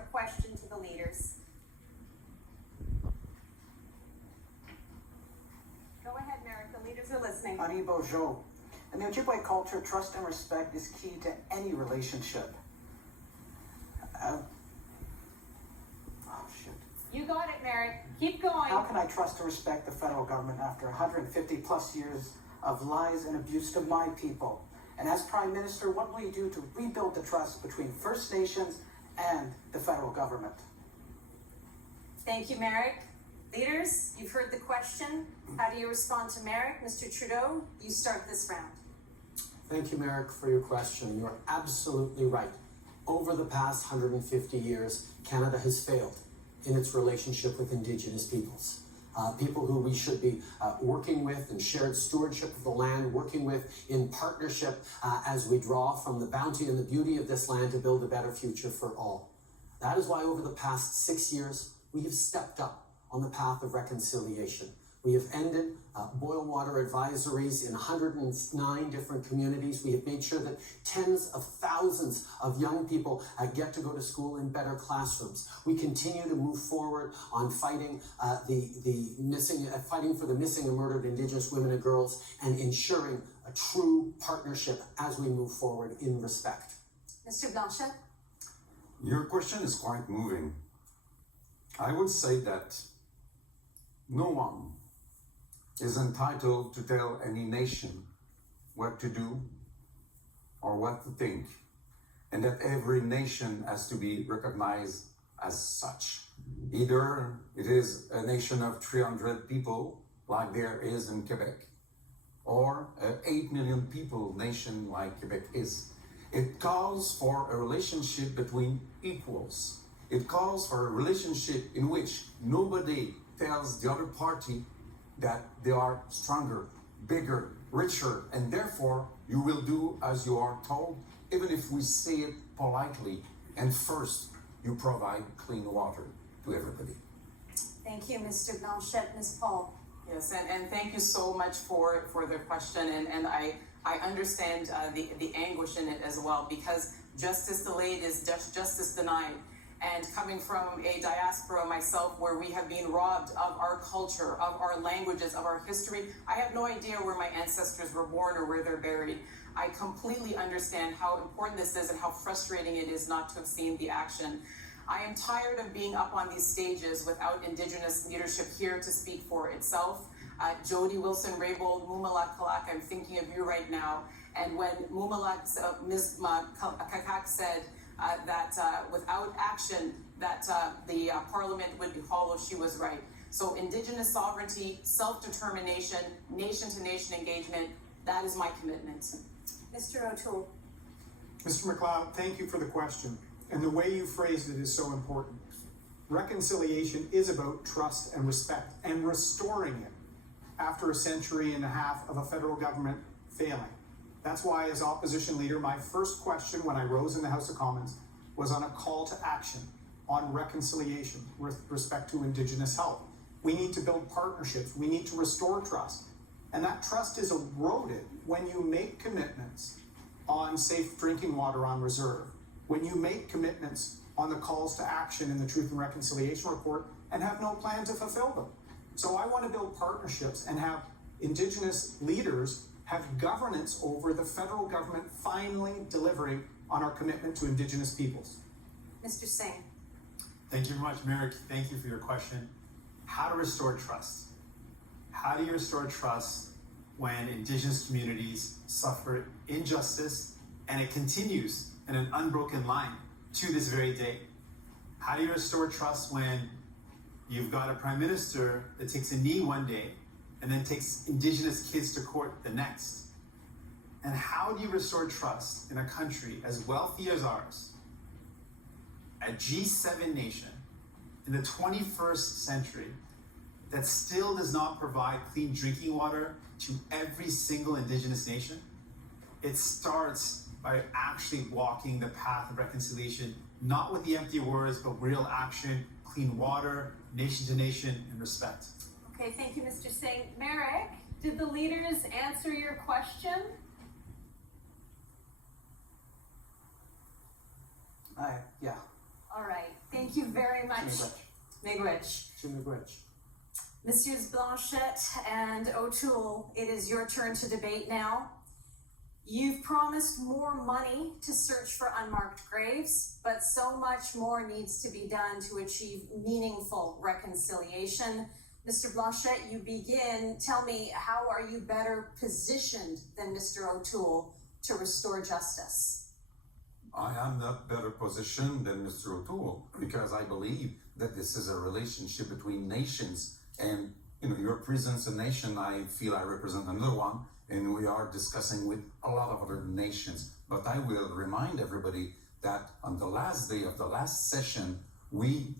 a question to the leaders? Go ahead, Merrick. The leaders are listening. Ani Bojo. In the Ojibwe culture, trust and respect is key to any relationship. You got it, Merrick. Keep going. How can I trust and respect the federal government after 150 plus years of lies and abuse to my people? And as Prime Minister, what will you do to rebuild the trust between First Nations and the federal government? Thank you, Merrick. Leaders, you've heard the question. How do you respond to Merrick? Mr. Trudeau, you start this round. Thank you, Merrick, for your question. You're absolutely right. Over the past 150 years, Canada has failed in its relationship with Indigenous peoples. People who we should be working with in shared stewardship of the land, working with in partnership as we draw from the bounty and the beauty of this land to build a better future for all. That is why over the past 6 years, we have stepped up on the path of reconciliation. We have ended boil water advisories in 109 different communities. We have made sure that tens of thousands of young people get to go to school in better classrooms. We continue to move forward on fighting fighting for the missing and murdered Indigenous women and girls, and ensuring a true partnership as we move forward in respect. Mr. Blanchet? Your question is quite moving. I would say that no one is entitled to tell any nation what to do or what to think, and that every nation has to be recognized as such. Either it is a nation of 300 people, like there is in Quebec, or an 8 million people nation like Quebec is. It calls for a relationship between equals. It calls for a relationship in which nobody tells the other party that they are stronger, bigger, richer, and therefore you will do as you are told, even if we say it politely. And first, you provide clean water to everybody. Thank you, Mr. Blanchet. Ms. Paul? Yes, and thank you so much for the question, and I understand the anguish in it as well, because justice delayed is justice denied. And coming from a diaspora myself, where we have been robbed of our culture, of our languages, of our history, I have no idea where my ancestors were born or where they're buried. I completely understand how important this is and how frustrating it is not to have seen the action. I am tired of being up on these stages without Indigenous leadership here to speak for itself. Jody Wilson-Raybould, Mumalak Kalak, I'm thinking of you right now. And when Ms. Kakak said that without action, that the Parliament would be hollow, she was right. So Indigenous sovereignty, self-determination, nation-to-nation engagement, that is my commitment. Mr. O'Toole? Mr. McLeod, thank you for the question. And the way you phrased it is so important. Reconciliation is about trust and respect and restoring it after a century and a half of a federal government failing. That's why, as opposition leader, my first question when I rose in the House of Commons was on a call to action on reconciliation with respect to Indigenous health. We need to build partnerships. We need to restore trust. And that trust is eroded when you make commitments on safe drinking water on reserve, when you make commitments on the calls to action in the Truth and Reconciliation Report and have no plan to fulfill them. So I want to build partnerships and have Indigenous leaders have governance over the federal government finally delivering on our commitment to Indigenous peoples. Mr. Singh? Thank you very much, Merrick. Thank you for your question. How to restore trust? How do you restore trust when Indigenous communities suffer injustice and it continues in an unbroken line to this very day? How do you restore trust when you've got a prime minister that takes a knee one day and then takes Indigenous kids to court the next? And how do you restore trust in a country as wealthy as ours, a G7 nation in the 21st century, that still does not provide clean drinking water to every single Indigenous nation? It starts by actually walking the path of reconciliation, not with the empty words, but real action, clean water, nation to nation, and respect. Okay, thank you, Mr. Singh. Merrick, did the leaders answer your question? Yeah. All right. Thank Thank you very much. Miigwech. Miigwech. Messieurs Blanchette and O'Toole, it is your turn to debate now. You've promised more money to search for unmarked graves, but so much more needs to be done to achieve meaningful reconciliation. Mr. Blanchette, you begin. Tell me, how are you better positioned than Mr. O'Toole to restore justice? I am not better positioned than Mr. O'Toole because I believe that this is a relationship between nations. And you represent a nation, I feel I represent another one, and we are discussing with a lot of other nations. But I will remind everybody that on the last day of the last session, we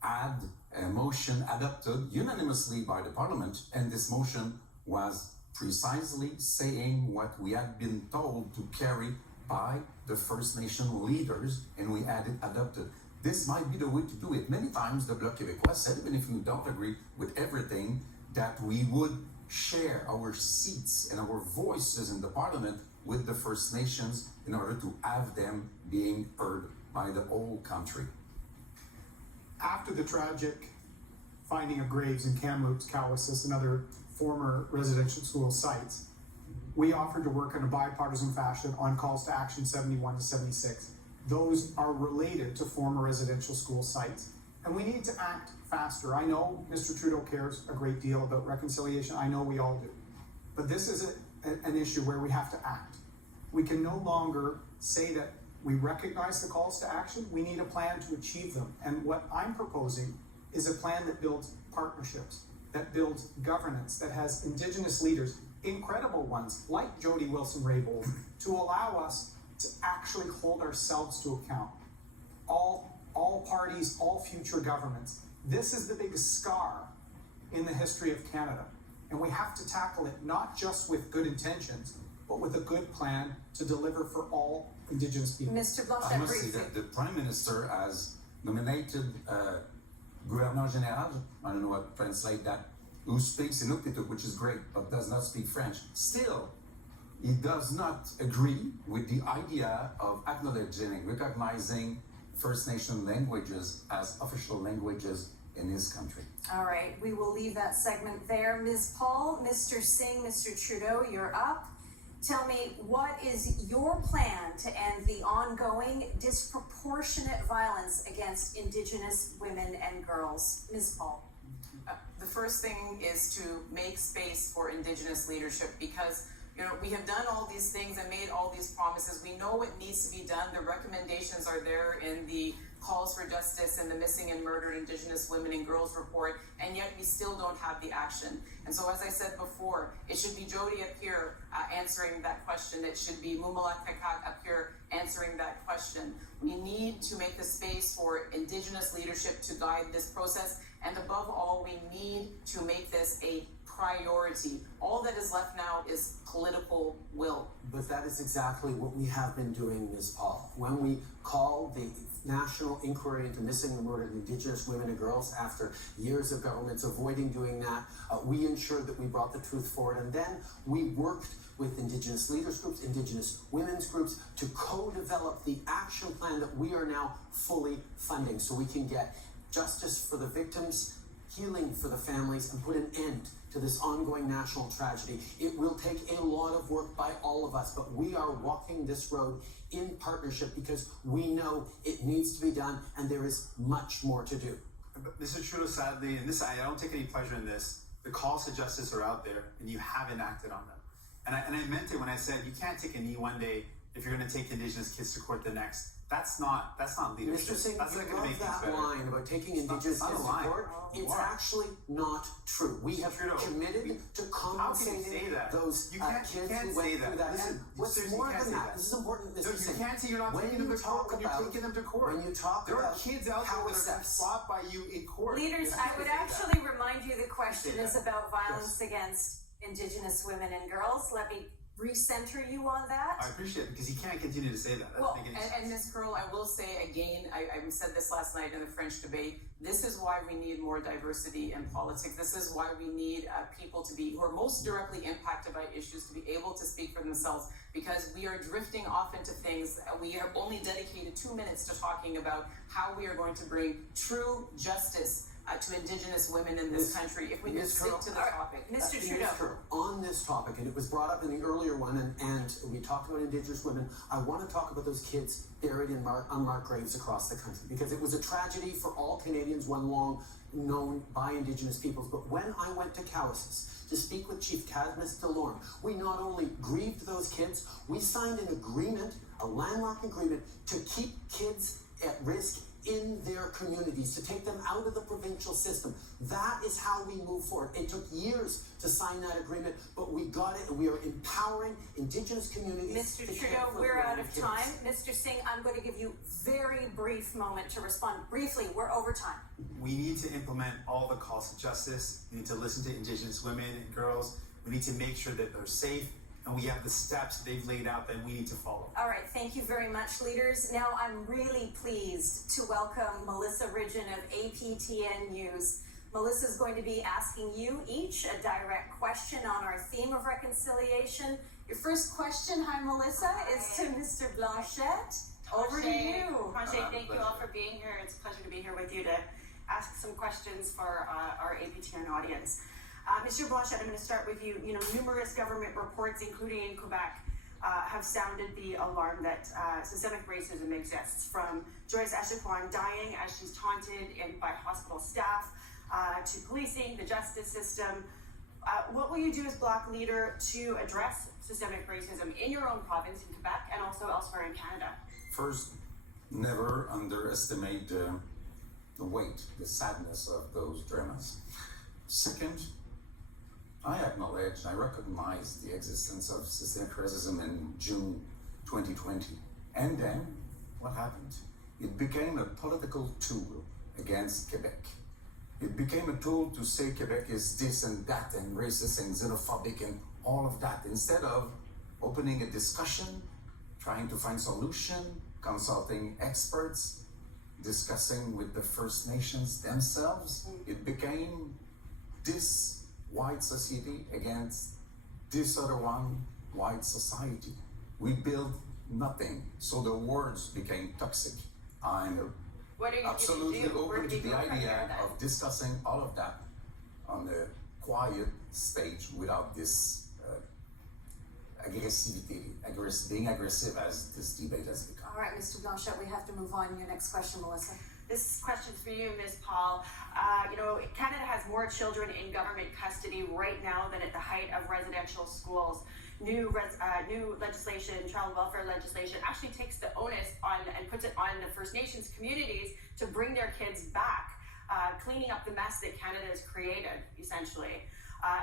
had a motion adopted unanimously by the Parliament, and this motion was precisely saying what we had been told to carry by the First Nation leaders, and we had it adopted. This might be the way to do it. Many times the Bloc Québécois said, even if you don't agree with everything, that we would share our seats and our voices in the Parliament with the First Nations in order to have them being heard by the whole country. After the tragic finding of graves in Kamloops, Cowessess, and other former residential school sites, we offered to work in a bipartisan fashion on calls to action 71 to 76. Those are related to former residential school sites. And we need to act faster. I know Mr. Trudeau cares a great deal about reconciliation. I know we all do. But this is an issue where we have to act. We can no longer say that we recognize the calls to action. We need a plan to achieve them. And what I'm proposing is a plan that builds partnerships, that builds governance, that has Indigenous leaders, incredible ones like Jody Wilson-Raybould, to allow us to actually hold ourselves to account. All parties, all future governments. This is the biggest scar in the history of Canada. And we have to tackle it not just with good intentions, but with a good plan to deliver for all Indigenous people. Mr. Blanchette, I must say briefly. that the Prime Minister has nominated Gouverneur Général, I don't know how to translate that, who speaks Inuktitut, which is great, but does not speak French. Still, he does not agree with the idea of acknowledging, recognizing First Nation languages as official languages in his country. All right, we will leave that segment there. Ms. Paul, Mr. Singh, Mr. Trudeau, you're up. Tell me, what is your plan to end the ongoing disproportionate violence against Indigenous women and girls? Ms. Paul. The first thing is to make space for Indigenous leadership because we have done all these things and made all these promises. We know what needs to be done. The recommendations are there in the calls for justice and the missing and murdered Indigenous women and girls report, and yet we still don't have the action. And so, as I said before, it should be Jody up here answering that question. It should be Mumulat Kakat up here answering that question. We need to make the space for Indigenous leadership to guide this process, and above all, we need to make this a priority. All that is left now is political will. But that is exactly what we have been doing, Ms. Paul. When we call the National Inquiry into Missing and Murdered Indigenous Women and Girls after years of governments avoiding doing that, we ensured that we brought the truth forward, and then we worked with Indigenous leaders groups, Indigenous women's groups to co-develop the action plan that we are now fully funding so we can get justice for the victims, healing for the families, and put an end to this ongoing national tragedy. It will take a lot of work by all of us, but we are walking this road in partnership because we know it needs to be done and there is much more to do. But Mr. Trudeau, sadly, and I don't take any pleasure in this, the calls to justice are out there and you haven't acted on them. And I meant it when I said you can't take a knee one day if you're going to take Indigenous kids to court the next. That's not leadership. Mr. Singh, that's you not going to make love things that better. line about taking Indigenous kids to court. It's actually not true. We have Trudeau, committed to how can you say compensating that? those You can't kids say who went that. through that. Listen, And what's seriously, more you can't than say that, that. this is important, Mr. No, you Singh. can't say you're not When taking them you to court talk when you're about- taking them to court. When you talk there are about kids out there that are Cowessess. brought by you in court. Leaders, You I can't would say that. actually remind you the question Say is that. about violence against Indigenous women and girls. Let me recenter you on that. I appreciate it because he can't continue to say that. I Well, think it's, and Ms. Curl, I will say again, I said this last night in the French debate, this is why we need more diversity in politics. This is why we need people to be, who are most directly impacted by issues, to be able to speak for themselves, because we are drifting off into things. We have only dedicated 2 minutes to talking about how we are going to bring true justice to Indigenous women in this country if we can stick to the topic. Mr. Ms. Trudeau. Kerr, on this topic, and it was brought up in the earlier one, and we talked about Indigenous women, I want to talk about those kids buried in unmarked graves across the country, because it was a tragedy for all Canadians, one long known by Indigenous peoples. But when I went to Cowessess to speak with Chief Cadmus DeLorme, we not only grieved those kids, we signed an agreement, a landmark agreement, to keep kids at risk in their communities, to take them out of the provincial system. That is how we move forward. It took years to sign that agreement, but we got it, and we are empowering Indigenous communities. Mr. to care Trudeau, for we're their out own of kids. time. Mr. Singh, I'm going to give you very brief moment to respond. Briefly, we're over time. we need to implement all the calls to justice. We need to listen to Indigenous women and girls. We need to make sure that they're safe, and we have the steps they've laid out that we need to follow. All right, thank you very much, leaders. Now I'm really pleased to welcome Melissa Ridgen of APTN News. Melissa's going to be asking you each a direct question on our theme of reconciliation. Your first question, hi Melissa, is to Mr. Blanchette. Over to you. Conche, thank you all for being here. It's a pleasure to be here with you to ask some questions for our APTN audience. Mr. Blanchette, I'm going to start with you. You know, numerous government reports, including in Quebec, have sounded the alarm that systemic racism exists, from Joyce Echaquan dying as she's taunted by hospital staff, to policing, the justice system. What will you do as Black leader to address systemic racism in your own province in Quebec and also elsewhere in Canada? First, never underestimate the weight, the sadness of those dramas. Second, I acknowledge, I recognize the existence of systemic racism in June 2020. And then, what happened? It became a political tool against Quebec. It became a tool to say Quebec is this and that and racist and xenophobic and all of that, instead of opening a discussion, trying to find solution, consulting experts, discussing with the First Nations themselves. It became this white society against this other one, white society. We built nothing, so the words became toxic. I'm What are you absolutely going to do? Where open do to we the go from idea there, then? of discussing all of that on a quiet stage without this aggressivity, being aggressive as this debate has become. All right, Mr. Blanchette, we have to move on. Your next question, Melissa. This question's for you, Ms. Paul. You know, Canada has more children in government custody right now than at the height of residential schools. New legislation, child welfare legislation, actually takes the onus on and puts it on the First Nations communities to bring their kids back, cleaning up the mess that Canada has created, essentially.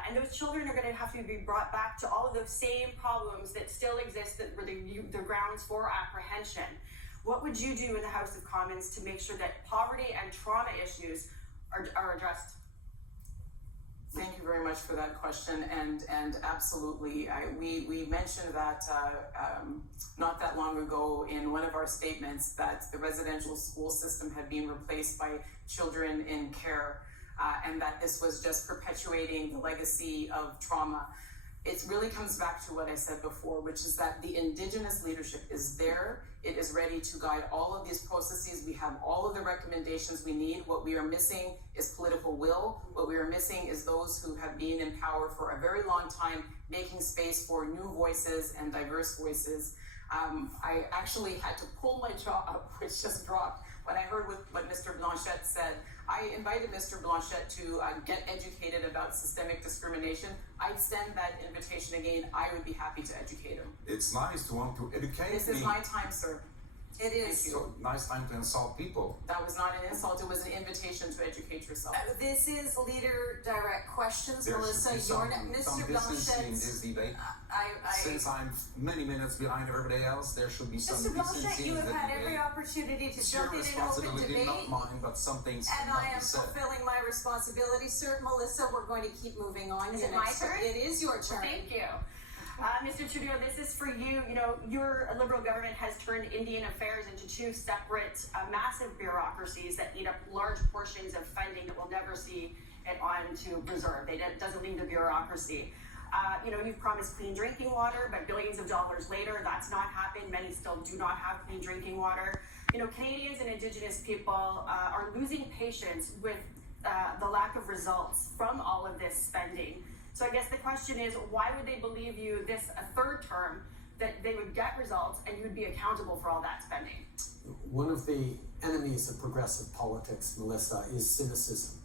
And those children are going to have to be brought back to all of those same problems that still exist, that were the grounds for apprehension. What would you do in the House of Commons to make sure that poverty and trauma issues are addressed? Thank you very much for that question, and absolutely, we mentioned that not that long ago in one of our statements that the residential school system had been replaced by children in care, and that this was just perpetuating the legacy of trauma. It really comes back to what I said before, which is that the Indigenous leadership is there. It is ready to guide all of these processes. We have all of the recommendations we need. What we are missing is political will. What we are missing is those who have been in power for a very long time, making space for new voices and diverse voices. I actually had to pull my jaw up, which just dropped, when I heard what Mr. Blanchette said. I invited Mr. Blanchette to get educated about systemic discrimination. I'd extend that invitation again. I would be happy to educate him. It's nice to want to educate This me. is my time, sir. It is. Thank you. So nice time to insult people. That was not an insult. It was an invitation to educate yourself. This is leader direct questions, There Melissa. should be some Mr. decency in Blanchette. this debate. I Since I'm many minutes behind everybody else, there should be some Mr. Blanchette, decency you in have the had debate. every opportunity to It's your jump in an open responsibility, debate. not mine, but some things And cannot I am be said. fulfilling my responsibility, sir. Melissa, we're going to keep moving on. Is Your it my next- turn? It is your turn. Thank you. Mr. Trudeau, this is for you. You know, your Liberal government has turned Indian affairs into two separate, massive bureaucracies that eat up large portions of funding that will never see it on to reserve. It doesn't leave the bureaucracy. You know, you've promised clean drinking water, but billions of dollars later, that's not happened. Many still do not have clean drinking water. You know, Canadians and Indigenous people are losing patience with the lack of results from all of this spending. So I guess the question is, why would they believe you this a third term that they would get results and you would be accountable for all that spending? One of the enemies of progressive politics, Melissa, is cynicism,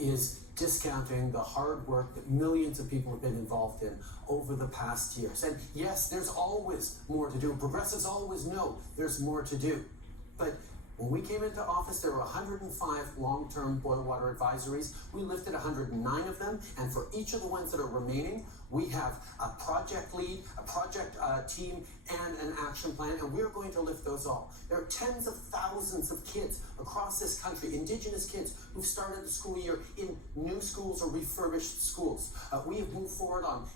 is discounting the hard work that millions of people have been involved in over the past years. And yes, there's always more to do. Progressives always know there's more to do. But when we came into office, there were 105 long-term boil water advisories. We lifted 109 of them, and for each of the ones that are remaining, we have a project lead, a project team, and an action plan, and we're going to lift those all. There are tens of thousands of kids across this country, Indigenous kids, who've started the school year in new schools or refurbished schools. We have moved forward on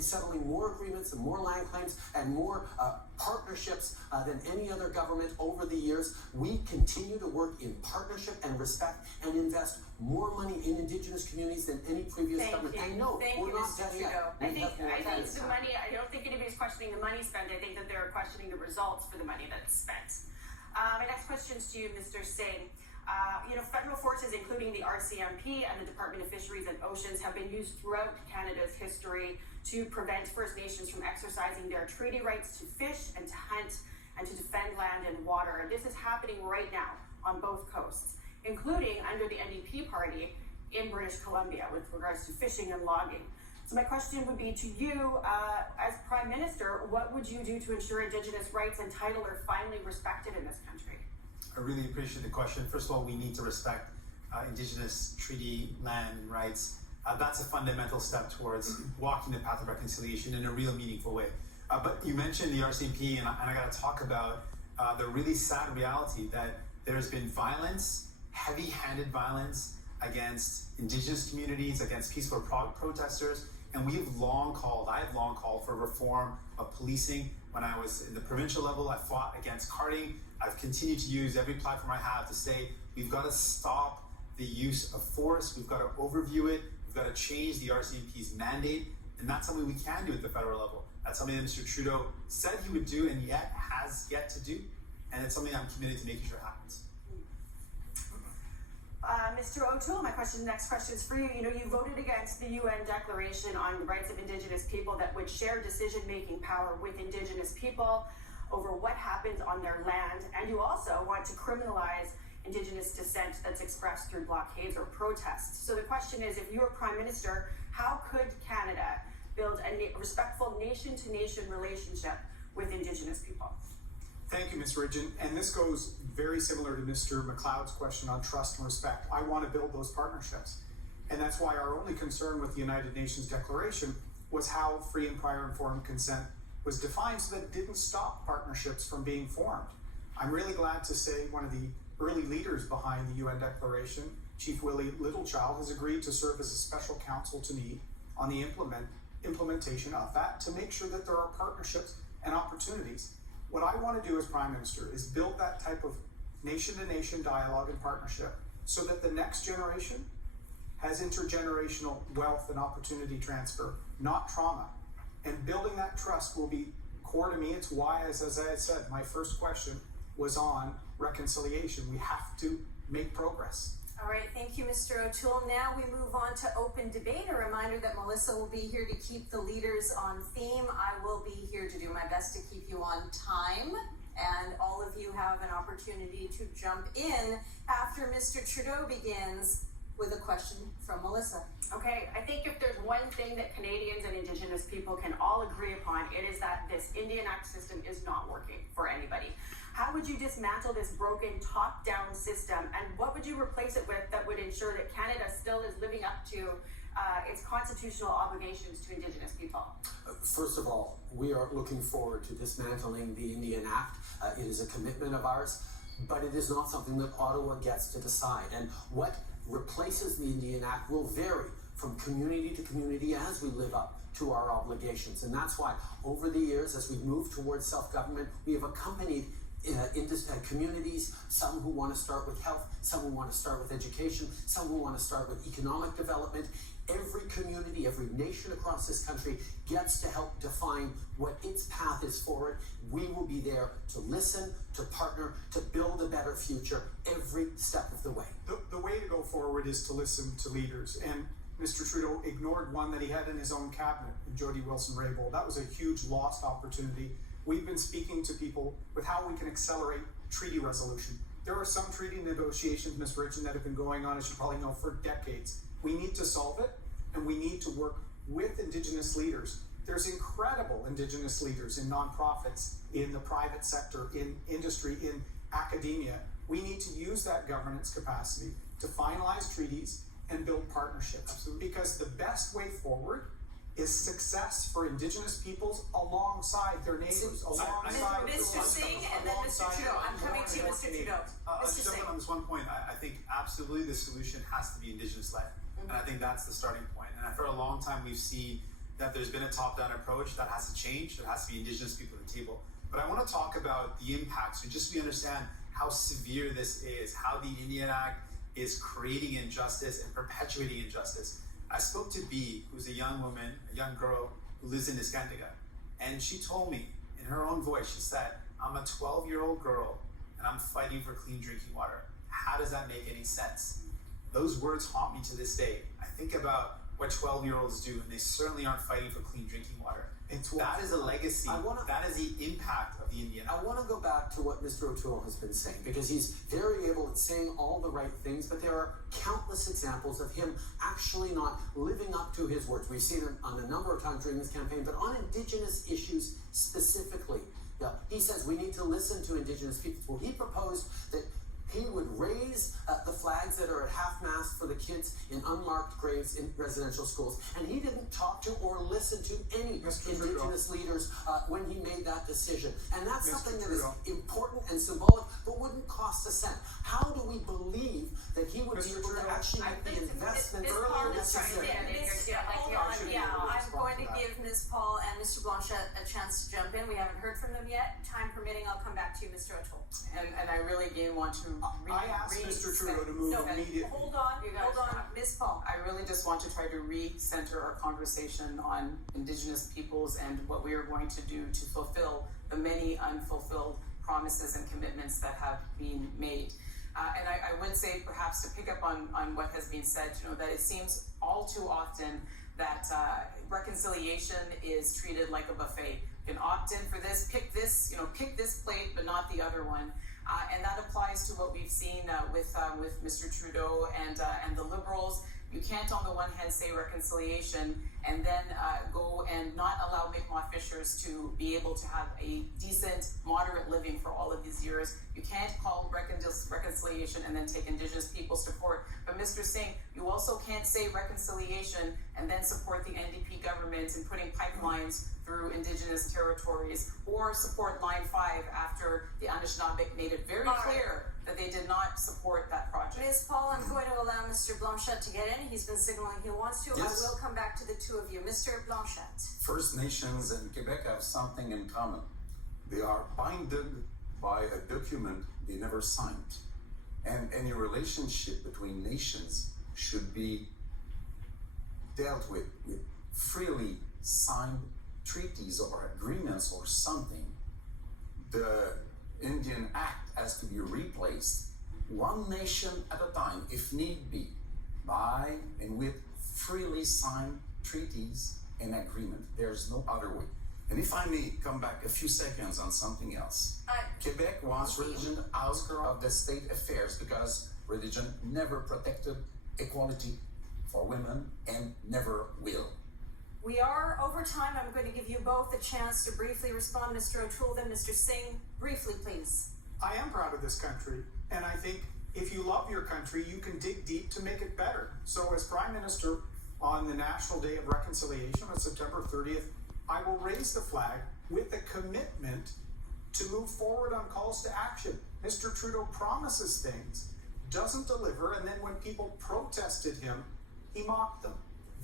settling more agreements and more land claims and more partnerships than any other government over the years. We continue to work in partnership and respect and invest more money in Indigenous communities than any previous government. And no, we're not done yet. I think the money, I don't think anybody's questioning the money spent. I think that they're questioning the results for the money that's spent. My next question is to you, Mr. Singh. You know, federal forces, including the RCMP and the Department of Fisheries and Oceans, have been used throughout Canada's history to prevent First Nations from exercising their treaty rights to fish and to hunt and to defend land and water. And this is happening right now on both coasts, including under the NDP party in British Columbia with regards to fishing and logging. So my question would be to you, as Prime Minister, what would you do to ensure Indigenous rights and title are finally respected in this country? I really appreciate the question. First of all, we need to respect Indigenous treaty land and rights. That's a fundamental step towards walking the path of reconciliation in a real meaningful way. But you mentioned the RCMP, and I got to talk about the really sad reality that there's been violence, heavy-handed violence against Indigenous communities, against peaceful protesters, and I have long called for reform of policing. When I was in the provincial level, I fought against carting. I've continued to use every platform I have to say, we've got to stop the use of force, we've got to overview it, we've got to change the RCMP's mandate, and that's something we can do at the federal level. That's something that Mr. Trudeau said he would do and yet has yet to do, and it's something I'm committed to making sure happens. Mr. O'Toole, next question is for you. You know, you voted against the UN Declaration on the Rights of Indigenous People that would share decision-making power with Indigenous people over what happens on their land, and you also want to criminalize Indigenous dissent that's expressed through blockades or protests. So the question is, if you were Prime Minister, how could Canada build a respectful nation-to-nation relationship with Indigenous people? Thank you, Ms. Ridgen. And this goes very similar to Mr. McLeod's question on trust and respect. I want to build those partnerships. And that's why our only concern with the United Nations Declaration was how free and prior informed consent was defined so that it didn't stop partnerships from being formed. I'm really glad to say one of the early leaders behind the UN Declaration, Chief Willie Littlechild, has agreed to serve as a special counsel to me on the implementation of that to make sure that there are partnerships and opportunities. What I want to do as Prime Minister is build that type of nation-to-nation dialogue and partnership so that the next generation has intergenerational wealth and opportunity transfer, not trauma. And building that trust will be core to me. It's why, as I had said, my first question was on reconciliation. We have to make progress. All right, thank you, Mr. O'Toole. Now we move on to open debate. A reminder that Melissa will be here to keep the leaders on theme. I will be here to do my best to keep you on time. And all of you have an opportunity to jump in after Mr. Trudeau begins with a question from Melissa. Okay, I think if there's one thing that Canadians and Indigenous people can all agree upon, it is that this Indian Act system is not working for anybody. How would you dismantle this broken top-down system, and what would you replace it with that would ensure that Canada still is living up to its constitutional obligations to Indigenous people? First of all, we are looking forward to dismantling the Indian Act. It is a commitment of ours, but it is not something that Ottawa gets to decide. And what replaces the Indian Act will vary from community to community as we live up to our obligations. And that's why over the years, as we move towards self-government, we have accompanied communities, some who want to start with health, some who want to start with education, some who want to start with economic development. Every community, every nation across this country gets to help define what its path is forward. We will be there to listen, to partner, to build a better future every step of the way. The way to go forward is to listen to leaders. And Mr. Trudeau ignored one that he had in his own cabinet, Jody Wilson-Raybould. That was a huge lost opportunity. We've been speaking to people with how we can accelerate treaty resolution. There are some treaty negotiations, Ms. Ridgen, that have been going on, as you probably know, for decades. We need to solve it, and we need to work with Indigenous leaders. There's incredible Indigenous leaders in nonprofits, in the private sector, in industry, in academia. We need to use that governance capacity to finalize treaties and build partnerships. Absolutely. Because the best way forward is success for Indigenous peoples alongside their neighbors, alongside Mr. Singh and then Mr. Trudeau. I'm coming to you, Mr. Trudeau. Just Mr. Singh. on this one point, I think absolutely the solution has to be Indigenous-led. And I think that's the starting point. And for a long time, we've seen that there's been a top-down approach that has to change. There has to be Indigenous people at the table. But I want to talk about the impacts, so just so we understand how severe this is, how the Indian Act is creating injustice and perpetuating injustice. I spoke to B, who's a young woman, a young girl who lives in Niskantiga. And she told me in her own voice, she said, I'm a 12-year-old girl and I'm fighting for clean drinking water. How does that make any sense? Those words haunt me to this day. I think about what 12-year-olds do, and they certainly aren't fighting for clean drinking water. That is a legacy. That is the impact of the Indian Act. I want to go back to what Mr. O'Toole has been saying, because he's very able at saying all the right things, but there are countless examples of him actually not living up to his words. We've seen it on a number of times during this campaign, but on Indigenous issues specifically. He says we need to listen to Indigenous people. Well, he proposed that he would raise the flags that are at half-mast for the kids in unmarked graves in residential schools. And he didn't talk to or listen to any Indigenous leaders when he made that decision. And that's something that is important and symbolic, but wouldn't cost a cent. How do we believe that he would be able to actually make the investments earlier necessary? Hold on, I'm going to give Ms. Paul and Mr. Blanchette a chance to jump in. We haven't heard from them yet. Time permitting, I'll come back to you, Mr. O'Toole. And I really again want to I asked Mr. Trudeau to move immediately. Hold on, Ms. Paul. I really just want to try to recenter our conversation on Indigenous peoples and what we are going to do to fulfill the many unfulfilled promises and commitments that have been made. And I would say, perhaps to pick up on what has been said, that it seems all too often that reconciliation is treated like a buffet. You can opt in for this, pick this plate, but not the other one. And that applies to what we've seen with Mr. Trudeau and the Liberals. You can't, on the one hand, say reconciliation and then go and not allow Mi'kmaq fishers to be able to have a decent, moderate living for all of these years. You can't call reconciliation and then take Indigenous peoples to court. But Mr. Singh, you also can't say reconciliation and then support the NDP government in putting pipelines through Indigenous territories, or support Line 5 after the Anishinaabe made it very clear that they did not support that project. Ms. Paul, I'm going to allow Mr. Blanchette to get in. He's been signaling he wants to. Yes. I will come back to the two of you. Mr. Blanchette. First Nations and Quebec have something in common. They are binded by a document they never signed. And any relationship between nations should be dealt with freely signed treaties or agreements or something. The Indian Act has to be replaced one nation at a time, if need be, by and with freely signed treaties and agreement. There's no other way. And if I may come back a few seconds on something else. Quebec wants religion out of the state affairs because religion never protected equality for women and never will. We are over time. I'm going to give you both a chance to briefly respond. Mr. O'Toole, then Mr. Singh. Briefly, please. I am proud of this country, and I think if you love your country, you can dig deep to make it better. So as Prime Minister, on the National Day of Reconciliation on September 30th, I will raise the flag with a commitment to move forward on calls to action. Mr. Trudeau promises things, doesn't deliver, and then when people protested him, he mocked them.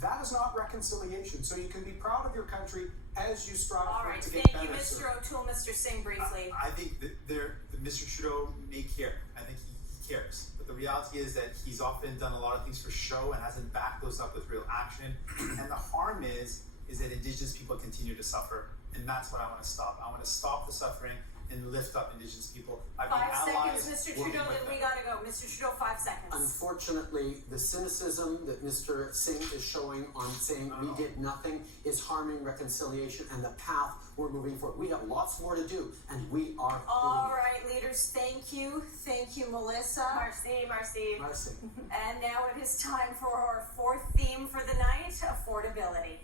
That is not reconciliation. So you can be proud of your country as you strive All for right, it to get thank you, better. Mr. O'Toole. Mr. Singh, briefly. I think that Mr. Trudeau may care. I think he cares. But the reality is that he's often done a lot of things for show and hasn't backed those up with real action. And the harm is that Indigenous people continue to suffer. And that's what I want to stop. I want to stop the suffering and lift up Indigenous people. I've been 5 allies seconds, Mr. working Trudeau, with then them. we gotta go. Mr. Trudeau, 5 seconds. Unfortunately, the cynicism that Mr. Singh is showing on saying we did nothing is harming reconciliation and the path we're moving forward. We have lots more to do, and we are All doing right, leaders, thank you. Thank you, Melissa. Marcy. it. Marcy. And now it is time for our fourth theme for the night, affordability.